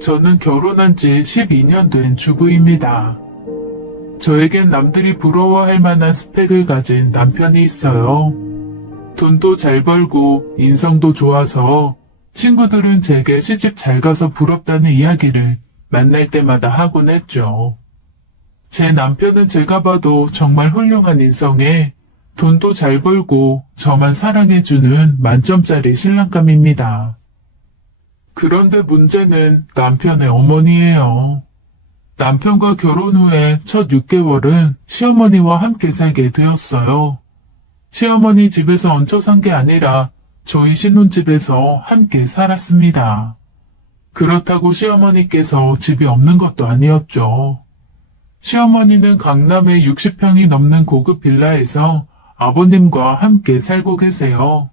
저는 결혼한 지 12년 된 주부입니다. 저에겐 남들이 부러워할 만한 스펙을 가진 남편이 있어요. 돈도 잘 벌고 인성도 좋아서 친구들은 제게 시집 잘 가서 부럽다는 이야기를 만날 때마다 하곤 했죠. 제 남편은 제가 봐도 정말 훌륭한 인성에 돈도 잘 벌고 저만 사랑해주는 만점짜리 신랑감입니다. 그런데 문제는 남편의 어머니예요. 남편과 결혼 후에 첫 6개월은 시어머니와 함께 살게 되었어요. 시어머니 집에서 얹혀 산 게 아니라 저희 신혼집에서 함께 살았습니다. 그렇다고 시어머니께서 집이 없는 것도 아니었죠. 시어머니는 강남의 60평이 넘는 고급 빌라에서 아버님과 함께 살고 계세요.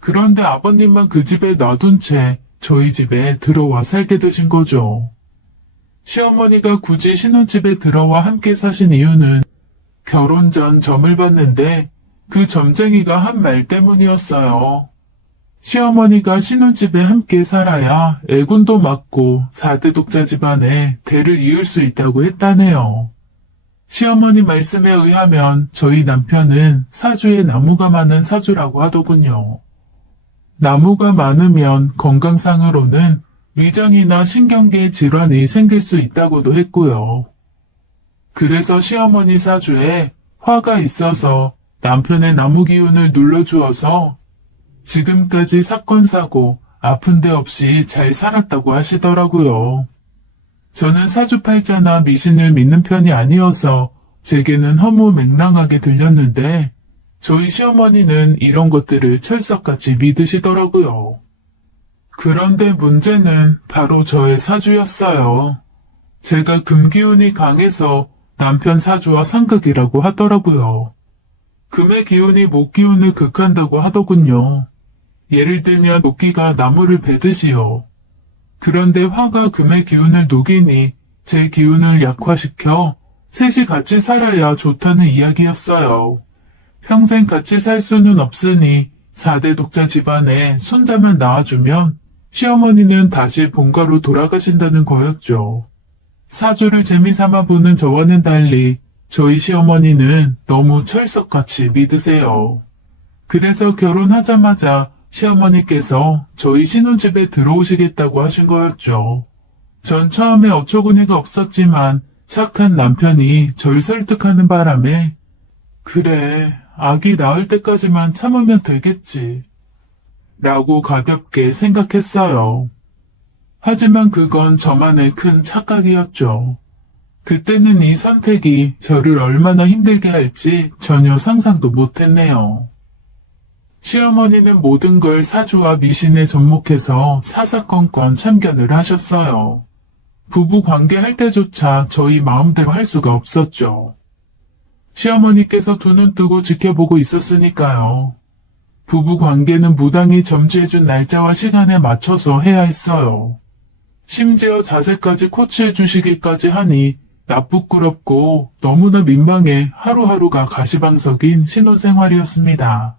그런데 아버님만 그 집에 놔둔 채 저희 집에 들어와 살게 되신 거죠. 시어머니가 굳이 신혼집에 들어와 함께 사신 이유는 결혼 전 점을 봤는데 그 점쟁이가 한 말 때문이었어요. 시어머니가 신혼집에 함께 살아야 애군도 맞고 4대 독자 집안에 대를 이을 수 있다고 했다네요. 시어머니 말씀에 의하면 저희 남편은 사주에 나무가 많은 사주라고 하더군요. 나무가 많으면 건강상으로는 위장이나 신경계 질환이 생길 수 있다고도 했고요. 그래서 시어머니 사주에 화가 있어서 남편의 나무 기운을 눌러주어서 지금까지 사건 사고 아픈 데 없이 잘 살았다고 하시더라고요. 저는 사주팔자나 미신을 믿는 편이 아니어서 제게는 허무맹랑하게 들렸는데 저희 시어머니는 이런 것들을 철석같이 믿으시더라고요. 그런데 문제는 바로 저의 사주였어요. 제가 금기운이 강해서 남편 사주와 상극이라고 하더라고요. 금의 기운이 목 기운을 극한다고 하더군요. 예를 들면 녹기가 나무를 베듯이요. 그런데 화가 금의 기운을 녹이니 제 기운을 약화시켜 셋이 같이 살아야 좋다는 이야기였어요. 평생 같이 살 수는 없으니 4대 독자 집안에 손자만 낳아주면 시어머니는 다시 본가로 돌아가신다는 거였죠. 사주를 재미삼아 보는 저와는 달리 저희 시어머니는 너무 철석같이 믿으세요. 그래서 결혼하자마자 시어머니께서 저희 신혼집에 들어오시겠다고 하신 거였죠. 전 처음에 어처구니가 없었지만 착한 남편이 절 설득하는 바람에 그래, 아기 낳을 때까지만 참으면 되겠지. 라고 가볍게 생각했어요. 하지만 그건 저만의 큰 착각이었죠. 그때는 이 선택이 저를 얼마나 힘들게 할지 전혀 상상도 못했네요. 시어머니는 모든 걸 사주와 미신에 접목해서 사사건건 참견을 하셨어요. 부부 관계할 때조차 저희 마음대로 할 수가 없었죠. 시어머니께서 두 눈 뜨고 지켜보고 있었으니까요. 부부 관계는 무당이 점지해준 날짜와 시간에 맞춰서 해야 했어요. 심지어 자세까지 코치해 주시기까지 하니 나쁘끄럽고 너무나 민망해 하루하루가 가시방석인 신혼생활이었습니다.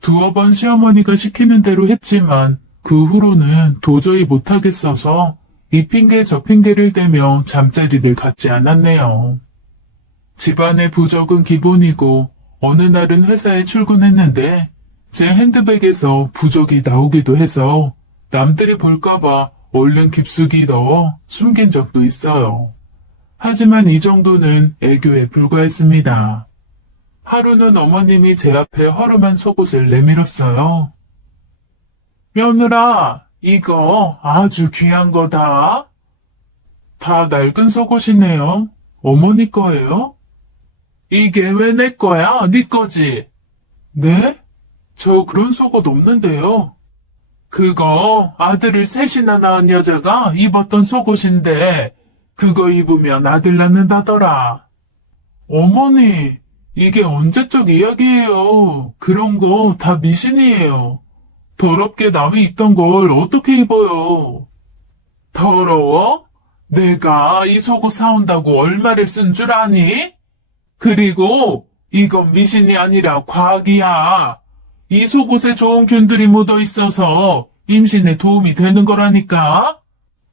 두어 번 시어머니가 시키는 대로 했지만 그 후로는 도저히 못하겠어서 이 핑계 저 핑계를 대며 잠자리를 갖지 않았네요. 집안의 부적은 기본이고 어느 날은 회사에 출근했는데 제 핸드백에서 부적이 나오기도 해서 남들이 볼까봐 얼른 깊숙이 넣어 숨긴 적도 있어요. 하지만 이 정도는 애교에 불과했습니다. 하루는 어머님이 제 앞에 허름한 속옷을 내밀었어요. 며느라, 이거 아주 귀한 거다. 다 낡은 속옷이네요. 어머니 거예요? 이게 왜 내 거야? 네 거지? 네? 저 그런 속옷 없는데요. 그거 아들을 셋이나 낳은 여자가 입었던 속옷인데 그거 입으면 아들 낳는다더라. 어머니, 이게 언제적 이야기예요. 그런 거 다 미신이에요. 더럽게 남이 입던 걸 어떻게 입어요? 더러워? 내가 이 속옷 사온다고 얼마를 쓴 줄 아니? 그리고 이건 미신이 아니라 과학이야. 이 속옷에 좋은 균들이 묻어 있어서 임신에 도움이 되는 거라니까.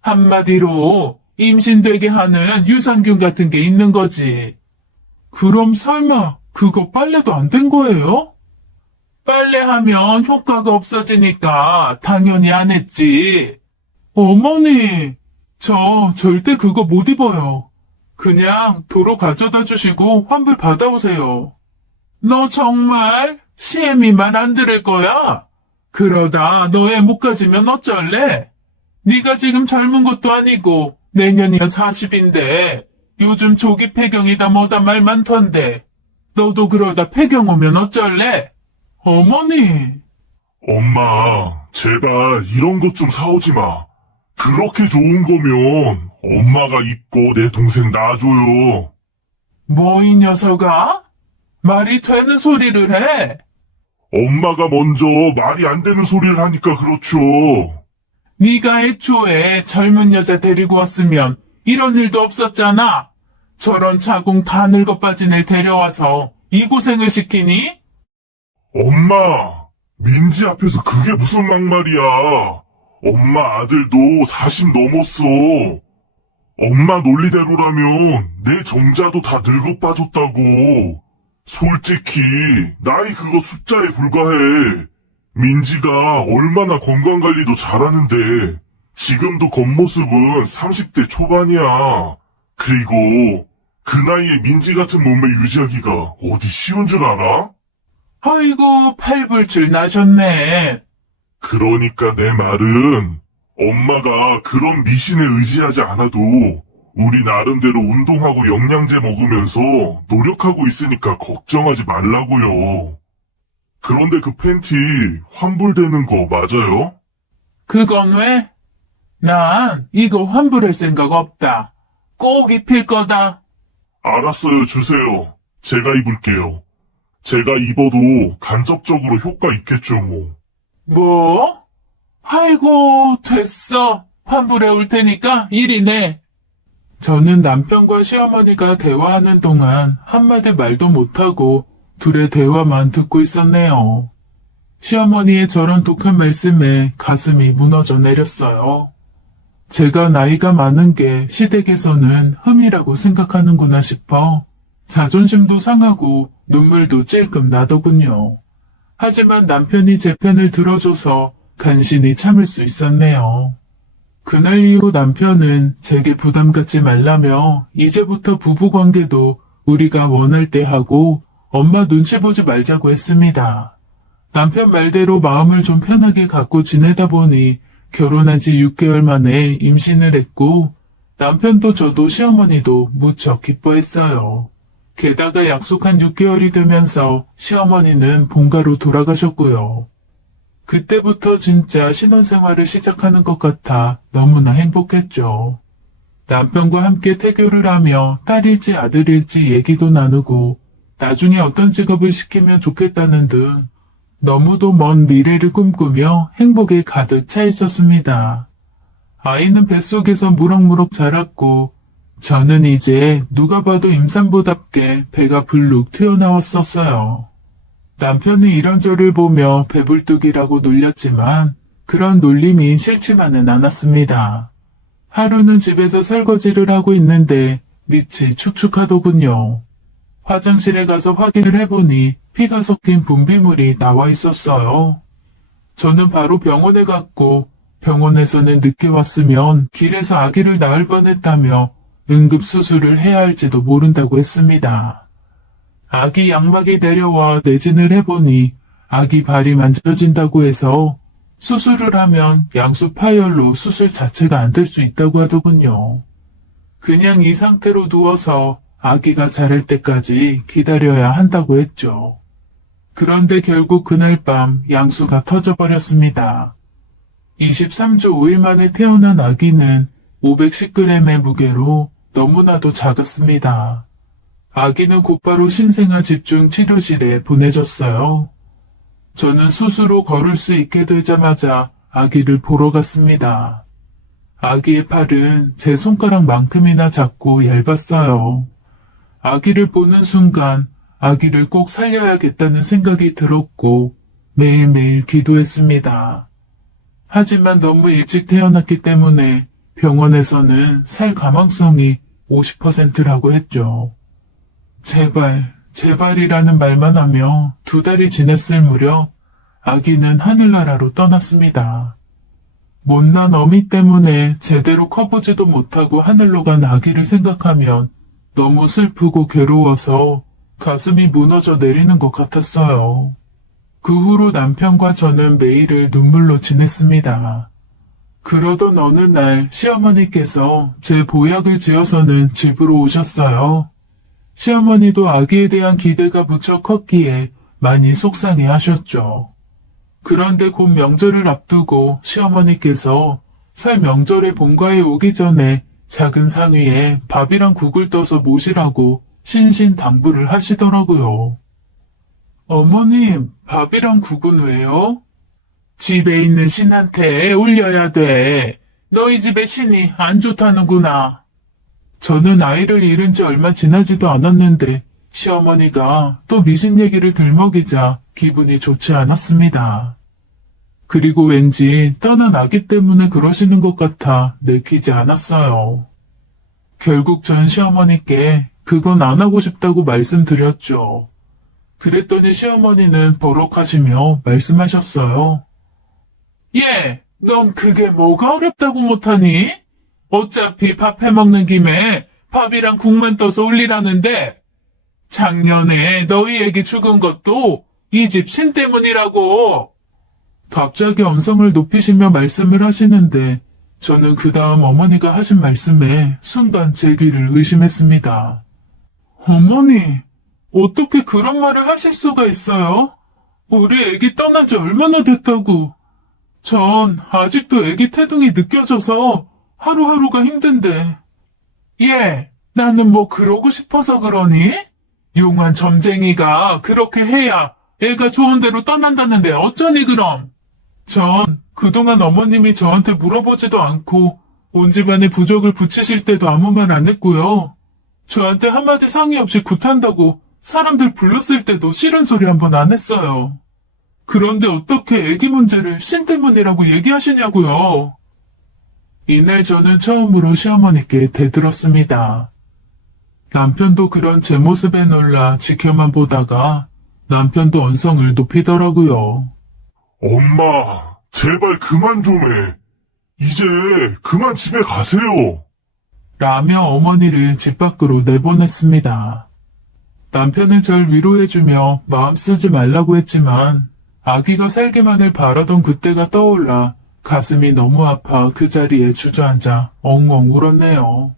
한마디로 임신되게 하는 유산균 같은 게 있는 거지. 그럼 설마 그거 빨래도 안 된 거예요? 빨래하면 효과가 없어지니까 당연히 안 했지. 어머니, 저 절대 그거 못 입어요. 그냥 도로 가져다 주시고 환불 받아오세요. 너 정말 시애미 말 안 들을 거야? 그러다 너애 못 가지면 어쩔래? 네가 지금 젊은 것도 아니고 내년이야 40인데 요즘 조기 폐경이다 뭐다 말 많던데 너도 그러다 폐경 오면 어쩔래? 어머니. 엄마, 제발 이런 것 좀 사오지 마. 그렇게 좋은 거면 엄마가 입고 내 동생 놔줘요. 뭐 이 녀석아? 말이 되는 소리를 해. 엄마가 먼저 말이 안 되는 소리를 하니까 그렇죠. 네가 애초에 젊은 여자 데리고 왔으면 이런 일도 없었잖아. 저런 자궁 다 늙어 빠진 애 데려와서 이 고생을 시키니? 엄마, 민지 앞에서 그게 무슨 막말이야. 엄마 아들도 40 넘었어. 엄마 논리대로라면 내 정자도 다 늙어 빠졌다고. 솔직히 나이 그거 숫자에 불과해. 민지가 얼마나 건강관리도 잘하는데 지금도 겉모습은 30대 초반이야. 그리고 그 나이에 민지 같은 몸매 유지하기가 어디 쉬운 줄 알아? 아이고 팔불출 나셨네. 그러니까 내 말은 엄마가 그런 미신에 의지하지 않아도 우리 나름대로 운동하고 영양제 먹으면서 노력하고 있으니까 걱정하지 말라고요. 그런데 그 팬티 환불되는 거 맞아요? 그건 왜? 난 이거 환불할 생각 없다. 꼭 입힐 거다. 알았어요, 주세요. 제가 입을게요. 제가 입어도 간접적으로 효과 있겠죠, 뭐. 뭐? 아이고 됐어. 환불해 올 테니까 이리 내. 저는 남편과 시어머니가 대화하는 동안 한마디 말도 못하고 둘의 대화만 듣고 있었네요. 시어머니의 저런 독한 말씀에 가슴이 무너져 내렸어요. 제가 나이가 많은 게 시댁에서는 흠이라고 생각하는구나 싶어 자존심도 상하고 눈물도 찔끔 나더군요. 하지만 남편이 제 편을 들어줘서 간신히 참을 수 있었네요. 그날 이후 남편은 제게 부담 갖지 말라며 이제부터 부부관계도 우리가 원할 때 하고 엄마 눈치 보지 말자고 했습니다. 남편 말대로 마음을 좀 편하게 갖고 지내다 보니 결혼한 지 6개월 만에 임신을 했고 남편도 저도 시어머니도 무척 기뻐했어요. 게다가 약속한 6개월이 되면서 시어머니는 본가로 돌아가셨고요. 그때부터 진짜 신혼생활을 시작하는 것 같아 너무나 행복했죠. 남편과 함께 태교를 하며 딸일지 아들일지 얘기도 나누고 나중에 어떤 직업을 시키면 좋겠다는 등 너무도 먼 미래를 꿈꾸며 행복에 가득 차 있었습니다. 아이는 뱃속에서 무럭무럭 자랐고 저는 이제 누가 봐도 임산부답게 배가 불룩 튀어나왔었어요. 남편이 이런 저를 보며 배불뚝이라고 놀렸지만 그런 놀림이 싫지만은 않았습니다. 하루는 집에서 설거지를 하고 있는데 밑이 축축하더군요. 화장실에 가서 확인을 해보니 피가 섞인 분비물이 나와 있었어요. 저는 바로 병원에 갔고 병원에서는 늦게 왔으면 길에서 아기를 낳을 뻔했다며 응급수술을 해야 할지도 모른다고 했습니다. 아기 양막이 내려와 내진을 해보니 아기 발이 만져진다고 해서 수술을 하면 양수 파열로 수술 자체가 안 될 수 있다고 하더군요. 그냥 이 상태로 누워서 아기가 자랄 때까지 기다려야 한다고 했죠. 그런데 결국 그날 밤 양수가 터져버렸습니다. 23주 5일 만에 태어난 아기는 510g의 무게로 너무나도 작았습니다. 아기는 곧바로 신생아 집중 치료실에 보내졌어요. 저는 수술 후 걸을 수 있게 되자마자 아기를 보러 갔습니다. 아기의 팔은 제 손가락만큼이나 작고 얇았어요. 아기를 보는 순간 아기를 꼭 살려야겠다는 생각이 들었고 매일매일 기도했습니다. 하지만 너무 일찍 태어났기 때문에 병원에서는 살 가망성이 50%라고 했죠. 제발, 제발이라는 말만 하며 2달이 지났을 무렵 아기는 하늘나라로 떠났습니다. 못난 어미 때문에 제대로 커보지도 못하고 하늘로 간 아기를 생각하면 너무 슬프고 괴로워서 가슴이 무너져 내리는 것 같았어요. 그 후로 남편과 저는 매일을 눈물로 지냈습니다. 그러던 어느 날 시어머니께서 제 보약을 지어서는 집으로 오셨어요. 시어머니도 아기에 대한 기대가 무척 컸기에 많이 속상해 하셨죠. 그런데 곧 명절을 앞두고 시어머니께서 설 명절에 본가에 오기 전에 작은 상위에 밥이랑 국을 떠서 모시라고 신신당부를 하시더라고요. 어머님, 밥이랑 국은 왜요? 집에 있는 신한테 올려야 돼. 너희 집에 신이 안 좋다는구나. 저는 아이를 잃은 지 얼마 지나지도 않았는데 시어머니가 또 미신 얘기를 들먹이자 기분이 좋지 않았습니다. 그리고 왠지 떠난 아기 때문에 그러시는 것 같아 내키지 않았어요. 결국 전 시어머니께 그건 안 하고 싶다고 말씀드렸죠. 그랬더니 시어머니는 버럭하시며 말씀하셨어요. 예, 넌 그게 뭐가 어렵다고 못하니? 어차피 밥 해먹는 김에 밥이랑 국만 떠서 올리라는데 작년에 너희에게 죽은 것도 이 집 신 때문이라고. 갑자기 음성을 높이시며 말씀을 하시는데 저는 그 다음 어머니가 하신 말씀에 순간 제 귀를 의심했습니다. 어머니, 어떻게 그런 말을 하실 수가 있어요? 우리 애기 떠난 지 얼마나 됐다고. 전 아직도 애기 태동이 느껴져서 하루하루가 힘든데. 예, 나는 뭐 그러고 싶어서 그러니? 용한 점쟁이가 그렇게 해야 애가 좋은 대로 떠난다는데 어쩌니 그럼? 전 그동안 어머님이 저한테 물어보지도 않고 온 집안에 부적을 붙이실 때도 아무 말 안 했고요. 저한테 한마디 상의 없이 굿한다고 사람들 불렀을 때도 싫은 소리 한 번 안 했어요. 그런데 어떻게 애기 문제를 신 때문이라고 얘기하시냐고요. 이날 저는 처음으로 시어머니께 대들었습니다. 남편도 그런 제 모습에 놀라 지켜만 보다가 남편도 언성을 높이더라고요. 엄마, 제발 그만 좀 해. 이제 그만 집에 가세요. 라며 어머니를 집 밖으로 내보냈습니다. 남편은 절 위로해주며 마음 쓰지 말라고 했지만 아기가 살기만을 바라던 그때가 떠올라 가슴이 너무 아파 그 자리에 주저앉아 엉엉 울었네요.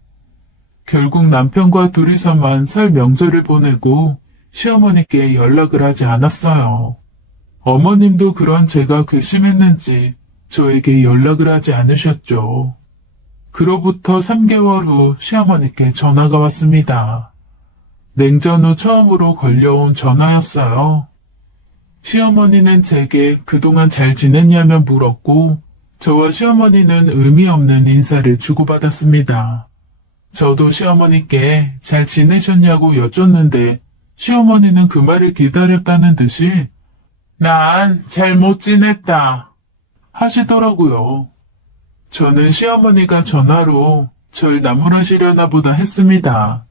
결국 남편과 둘이서만 설 명절을 보내고 시어머니께 연락을 하지 않았어요. 어머님도 그런 제가 괘씸했는지 저에게 연락을 하지 않으셨죠. 그로부터 3개월 후 시어머니께 전화가 왔습니다. 냉전 후 처음으로 걸려온 전화였어요. 시어머니는 제게 그동안 잘 지냈냐며 물었고 저와 시어머니는 의미 없는 인사를 주고받았습니다. 저도 시어머니께 잘 지내셨냐고 여쭙는데 시어머니는 그 말을 기다렸다는 듯이 난 잘 못 지냈다 하시더라고요. 저는 시어머니가 전화로 절 나무라시려나 보다 했습니다.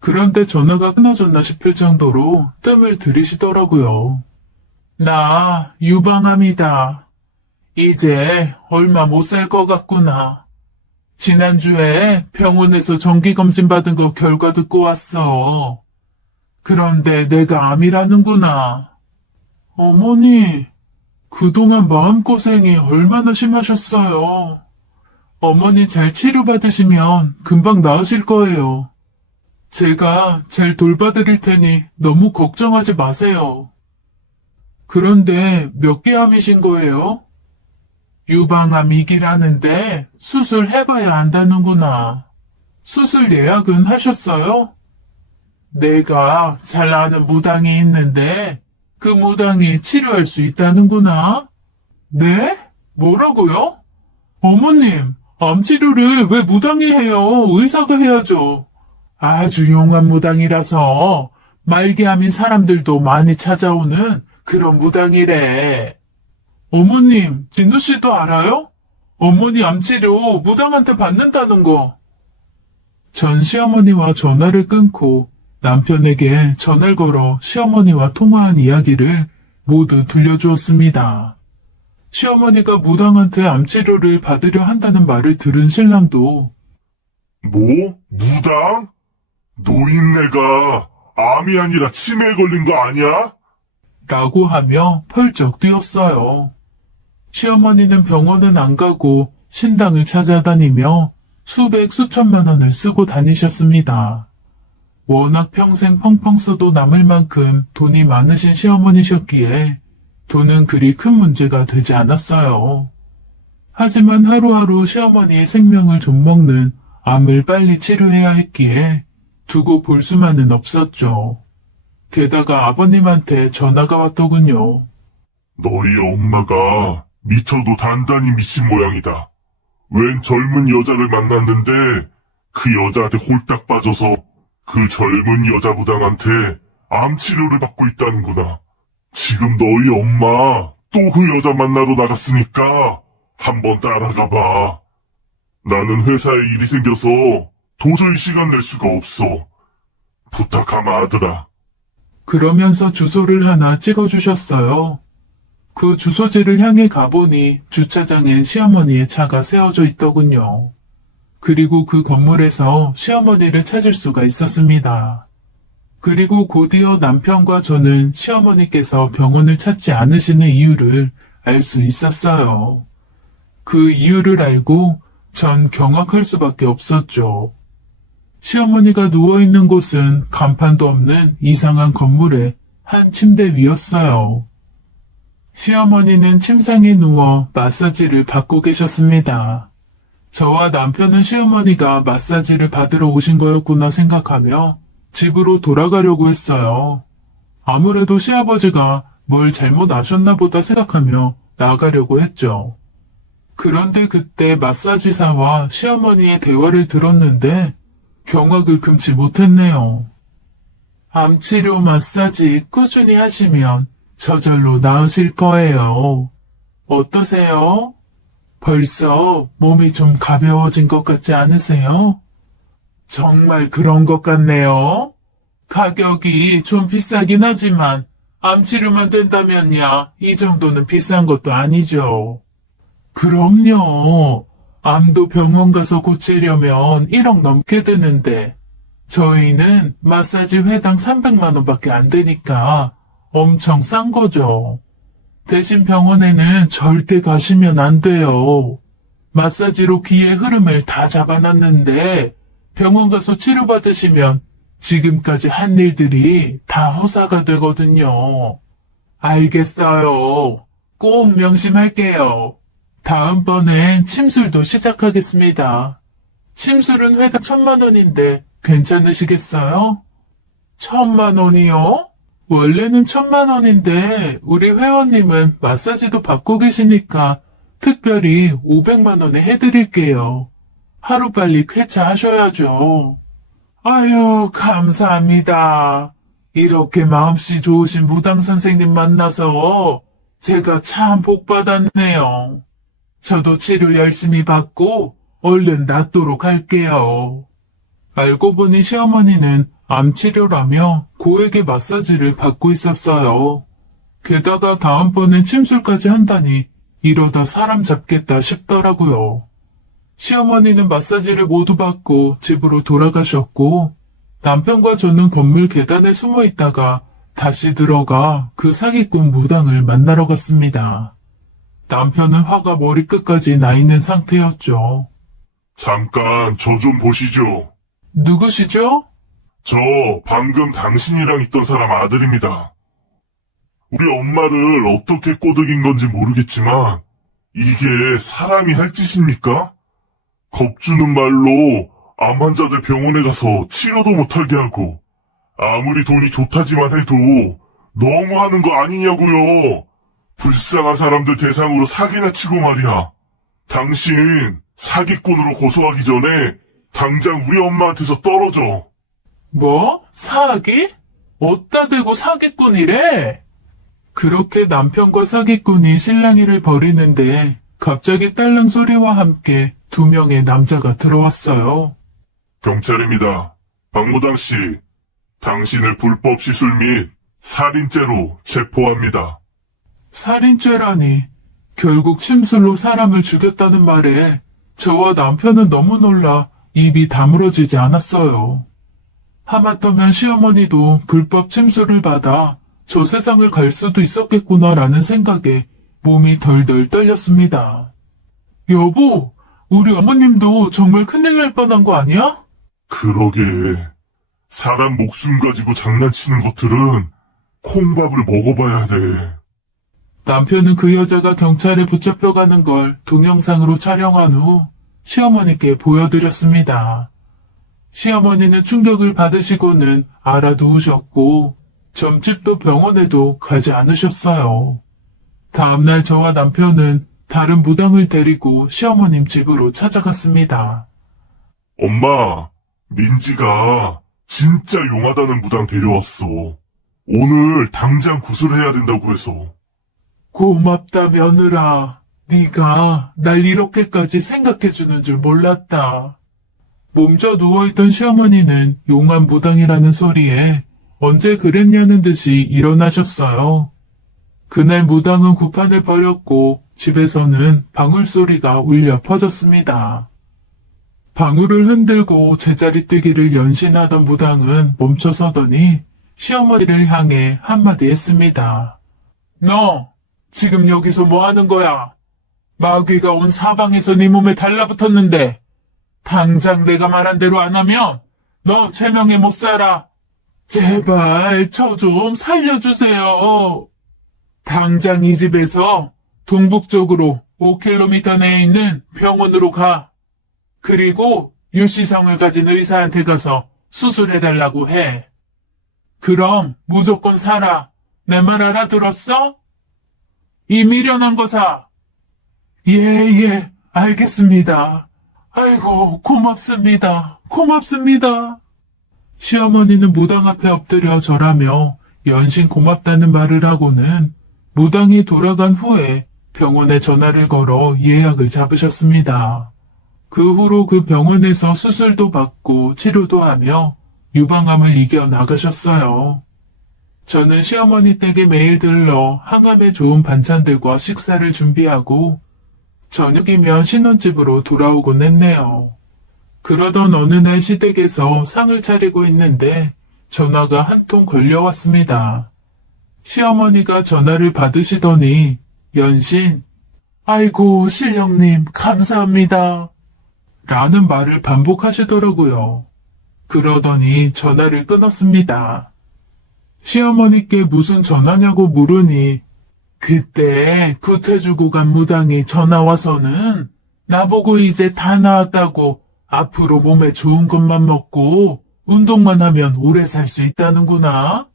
그런데 전화가 끊어졌나 싶을 정도로 뜸을 들이시더라고요. 나 유방암이다. 이제 얼마 못 살 것 같구나. 지난주에 병원에서 정기검진 받은 거 결과 듣고 왔어. 그런데 내가 암이라는구나. 어머니, 그동안 마음고생이 얼마나 심하셨어요. 어머니 잘 치료받으시면 금방 나으실 거예요. 제가 잘 돌봐드릴 테니 너무 걱정하지 마세요. 그런데 몇 개 암이신 거예요? 유방암 2기라는데 수술해봐야 안다는구나. 수술 예약은 하셨어요? 내가 잘 아는 무당이 있는데 그 무당이 치료할 수 있다는구나. 네? 뭐라고요? 어머님, 암치료를 왜 무당이 해요? 의사가 해야죠. 아주 용한 무당이라서 말기암인 사람들도 많이 찾아오는 그런 무당이래. 어머님, 진우 씨도 알아요? 어머니 암치료 무당한테 받는다는 거. 전 시어머니와 전화를 끊고 남편에게 전화를 걸어 시어머니와 통화한 이야기를 모두 들려주었습니다. 시어머니가 무당한테 암치료를 받으려 한다는 말을 들은 신랑도 뭐? 무당? 노인네가 암이 아니라 치매에 걸린 거 아니야? 라고 하며 펄쩍 뛰었어요. 시어머니는 병원은 안 가고 신당을 찾아다니며 수백 수천만 원을 쓰고 다니셨습니다. 워낙 평생 펑펑 써도 남을 만큼 돈이 많으신 시어머니셨기에 돈은 그리 큰 문제가 되지 않았어요. 하지만 하루하루 시어머니의 생명을 좀먹는 암을 빨리 치료해야 했기에 두고 볼 수만은 없었죠. 게다가 아버님한테 전화가 왔더군요. 너희 엄마가 미쳐도 단단히 미친 모양이다. 웬 젊은 여자를 만났는데 그 여자한테 홀딱 빠져서 그 젊은 여자 무당한테 암 치료를 받고 있다는구나. 지금 너희 엄마 또 그 여자 만나러 나갔으니까 한번 따라가 봐. 나는 회사에 일이 생겨서 도저히 시간 낼 수가 없어. 부탁하마 아들아. 그러면서 주소를 하나 찍어주셨어요. 그 주소지를 향해 가보니 주차장엔 시어머니의 차가 세워져 있더군요. 그리고 그 건물에서 시어머니를 찾을 수가 있었습니다. 그리고 곧이어 남편과 저는 시어머니께서 병원을 찾지 않으시는 이유를 알 수 있었어요. 그 이유를 알고 전 경악할 수밖에 없었죠. 시어머니가 누워있는 곳은 간판도 없는 이상한 건물의 한 침대 위였어요. 시어머니는 침상에 누워 마사지를 받고 계셨습니다. 저와 남편은 시어머니가 마사지를 받으러 오신 거였구나 생각하며 집으로 돌아가려고 했어요. 아무래도 시아버지가 뭘 잘못 아셨나 보다 생각하며 나가려고 했죠. 그런데 그때 마사지사와 시어머니의 대화를 들었는데 경악을 금치 못했네요. 암치료 마사지 꾸준히 하시면 저절로 나으실 거예요. 어떠세요? 벌써 몸이 좀 가벼워진 것 같지 않으세요? 정말 그런 것 같네요. 가격이 좀 비싸긴 하지만 암치료만 된다면야 이 정도는 비싼 것도 아니죠. 그럼요. 암도 병원 가서 고치려면 1억 넘게 드는데 저희는 마사지 회당 300만 원밖에 안 되니까 엄청 싼 거죠. 대신 병원에는 절대 가시면 안 돼요. 마사지로 기의 흐름을 다 잡아놨는데 병원 가서 치료받으시면 지금까지 한 일들이 다 허사가 되거든요. 알겠어요. 꼭 명심할게요. 다음번엔 침술도 시작하겠습니다. 침술은 회당 1,000만 원인데 괜찮으시겠어요? 1,000만 원이요? 원래는 1,000만 원인데 우리 회원님은 마사지도 받고 계시니까 특별히 500만 원에 해드릴게요. 하루빨리 쾌차하셔야죠. 아유, 감사합니다. 이렇게 마음씨 좋으신 무당 선생님 만나서 제가 참 복 받았네요. 저도 치료 열심히 받고 얼른 낫도록 할게요. 알고 보니 시어머니는 암치료라며 고액의 마사지를 받고 있었어요. 게다가 다음번엔 침술까지 한다니 이러다 사람 잡겠다 싶더라고요. 시어머니는 마사지를 모두 받고 집으로 돌아가셨고 남편과 저는 건물 계단에 숨어 있다가 다시 들어가 그 사기꾼 무당을 만나러 갔습니다. 남편은 화가 머리끝까지 나 있는 상태였죠. 잠깐 저 좀 보시죠. 누구시죠? 저 방금 당신이랑 있던 사람 아들입니다. 우리 엄마를 어떻게 꼬드긴 건지 모르겠지만 이게 사람이 할 짓입니까? 겁주는 말로 암 환자들 병원에 가서 치료도 못하게 하고 아무리 돈이 좋다지만 해도 너무 하는 거 아니냐고요. 불쌍한 사람들 대상으로 사기나 치고 말이야. 당신 사기꾼으로 고소하기 전에 당장 우리 엄마한테서 떨어져. 뭐? 사기? 어디다 대고 사기꾼이래? 그렇게 남편과 사기꾼이 실랑이를 벌이는데 갑자기 딸랑 소리와 함께 2명의 남자가 들어왔어요. 경찰입니다. 박무당 씨, 당신을 불법 시술 및 살인죄로 체포합니다. 살인죄라니, 결국 침술로 사람을 죽였다는 말에 저와 남편은 너무 놀라 입이 다물어지지 않았어요. 하마터면 시어머니도 불법 침술을 받아 저 세상을 갈 수도 있었겠구나라는 생각에 몸이 덜덜 떨렸습니다. 여보, 우리 어머님도 정말 큰일 날 뻔한 거 아니야? 그러게. 사람 목숨 가지고 장난치는 것들은 콩밥을 먹어봐야 돼. 남편은 그 여자가 경찰에 붙잡혀가는 걸 동영상으로 촬영한 후 시어머니께 보여드렸습니다. 시어머니는 충격을 받으시고는 알아두우셨고 점집도 병원에도 가지 않으셨어요. 다음날 저와 남편은 다른 무당을 데리고 시어머님 집으로 찾아갔습니다. 엄마, 민지가 진짜 용하다는 무당 데려왔어. 오늘 당장 구술해야 된다고 해서. 고맙다 며느라. 네가 날 이렇게까지 생각해주는 줄 몰랐다. 몸져 누워있던 시어머니는 용한 무당이라는 소리에 언제 그랬냐는 듯이 일어나셨어요. 그날 무당은 구판을 벌였고 집에서는 방울 소리가 울려 퍼졌습니다. 방울을 흔들고 제자리 뛰기를 연신하던 무당은 멈춰서더니 시어머니를 향해 한마디 했습니다. 너 지금 여기서 뭐 하는 거야? 마귀가 온 사방에서 네 몸에 달라붙었는데 당장 내가 말한 대로 안 하면 너 제명에 못 살아. 제발 저 좀 살려주세요. 당장 이 집에서 동북쪽으로 5km 내에 있는 병원으로 가. 그리고 유시성을 가진 의사한테 가서 수술해달라고 해. 그럼 무조건 살아. 내 말 알아들었어? 이 미련한 거사. 예, 알겠습니다. 아이고, 고맙습니다. 고맙습니다. 시어머니는 무당 앞에 엎드려 절하며 연신 고맙다는 말을 하고는 무당이 돌아간 후에 병원에 전화를 걸어 예약을 잡으셨습니다. 그 후로 그 병원에서 수술도 받고 치료도 하며 유방암을 이겨 나가셨어요. 저는 시어머니 댁에 매일 들러 항암에 좋은 반찬들과 식사를 준비하고 저녁이면 신혼집으로 돌아오곤 했네요. 그러던 어느 날 시댁에서 상을 차리고 있는데 전화가 한 통 걸려왔습니다. 시어머니가 전화를 받으시더니 연신 아이고 신령님 감사합니다 라는 말을 반복하시더라고요. 그러더니 전화를 끊었습니다. 시어머니께 무슨 전화냐고 물으니 그때 구태주고 간 무당이 전화와서는 나보고 이제 다 나았다고 앞으로 몸에 좋은 것만 먹고 운동만 하면 오래 살 수 있다는구나.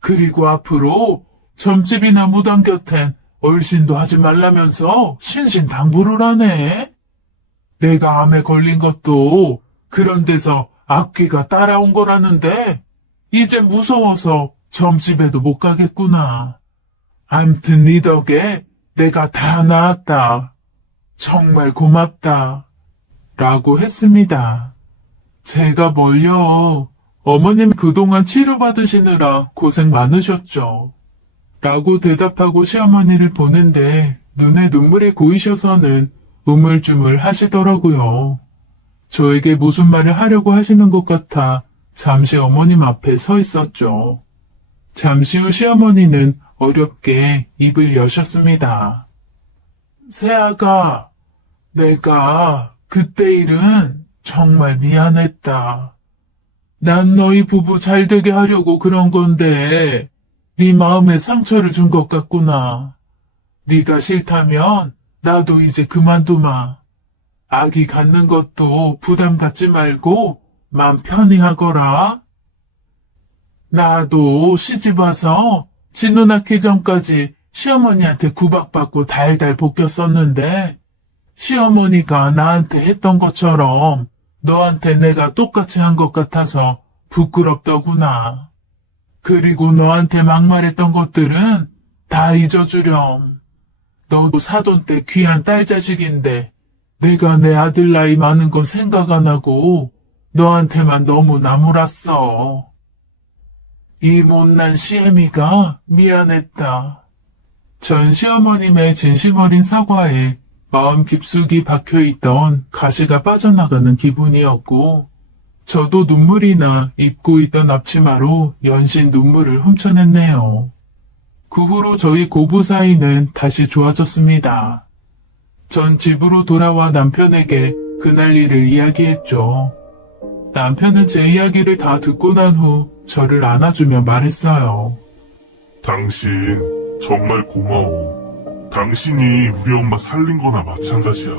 그리고 앞으로 점집이나 무당 곁엔 얼씬도 하지 말라면서 신신당부를 하네. 내가 암에 걸린 것도 그런 데서 악귀가 따라온 거라는데 이제 무서워서 점집에도 못 가겠구나. 암튼 네 덕에 내가 다 나았다. 정말 고맙다. 라고 했습니다. 제가 뭘요. 어머님 그동안 치료받으시느라 고생 많으셨죠. 라고 대답하고 시어머니를 보는데 눈에 눈물이 고이셔서는 우물쭈물 하시더라고요. 저에게 무슨 말을 하려고 하시는 것 같아 잠시 어머님 앞에 서 있었죠. 잠시 후 시어머니는 어렵게 입을 여셨습니다. 새아가, 내가 그때 일은 정말 미안했다. 난 너희 부부 잘 되게 하려고 그런 건데 네 마음에 상처를 준 것 같구나. 네가 싫다면 나도 이제 그만두마. 아기 갖는 것도 부담 갖지 말고 맘 편히 하거라. 나도 시집 와서 진우 낳기 전까지 시어머니한테 구박받고 달달 볶였었는데 시어머니가 나한테 했던 것처럼 너한테 내가 똑같이 한 것 같아서 부끄럽더구나. 그리고 너한테 막말했던 것들은 다 잊어주렴. 너도 사돈 때 귀한 딸 자식인데 내가 내 아들 나이 많은 건 생각 안 하고 너한테만 너무 나무랐어. 이 못난 시애미가 미안했다. 전 시어머님의 진심 어린 사과에 마음 깊숙이 박혀있던 가시가 빠져나가는 기분이었고 저도 눈물이 나 입고 있던 앞치마로 연신 눈물을 훔쳐냈네요. 그 후로 저희 고부 사이는 다시 좋아졌습니다. 전 집으로 돌아와 남편에게 그날 일을 이야기했죠. 남편은 제 이야기를 다 듣고 난 후 저를 안아주며 말했어요. 당신 정말 고마워. 당신이 우리 엄마 살린 거나 마찬가지야.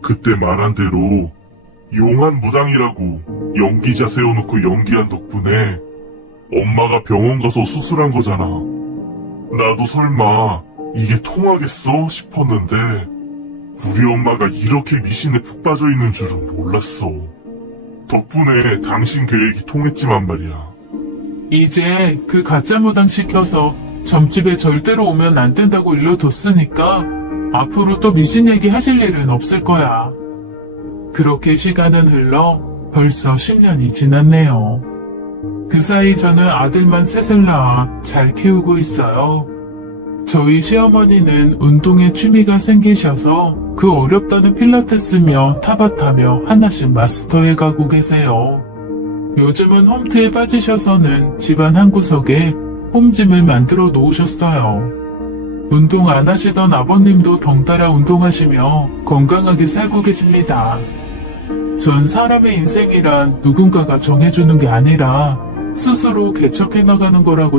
그때 말한 대로 용한 무당이라고 연기자 세워놓고 연기한 덕분에 엄마가 병원 가서 수술한 거잖아. 나도 설마 이게 통하겠어 싶었는데 우리 엄마가 이렇게 미신에 푹 빠져 있는 줄은 몰랐어. 덕분에 당신 계획이 통했지만 말이야. 이제 그 가짜 무당 시켜서 점집에 절대로 오면 안 된다고 일러뒀으니까 앞으로 또 미신 얘기 하실 일은 없을 거야. 그렇게 시간은 흘러 벌써 10년이 지났네요. 그 사이 저는 아들만 셋을 낳아 잘 키우고 있어요. 저희 시어머니는 운동에 취미가 생기셔서 그 어렵다는 필라테스며 타바타며 하나씩 마스터해가고 계세요. 요즘은 홈트에 빠지셔서는 집안 한구석에 홈짐을 만들어 놓으셨어요. 운동 안 하시던 아버님도 덩달아 운동하시며 건강하게 살고 계십니다. 전 사람의 인생이란 누군가가 정해주는 게 아니라 스스로 개척해 나가는 거라고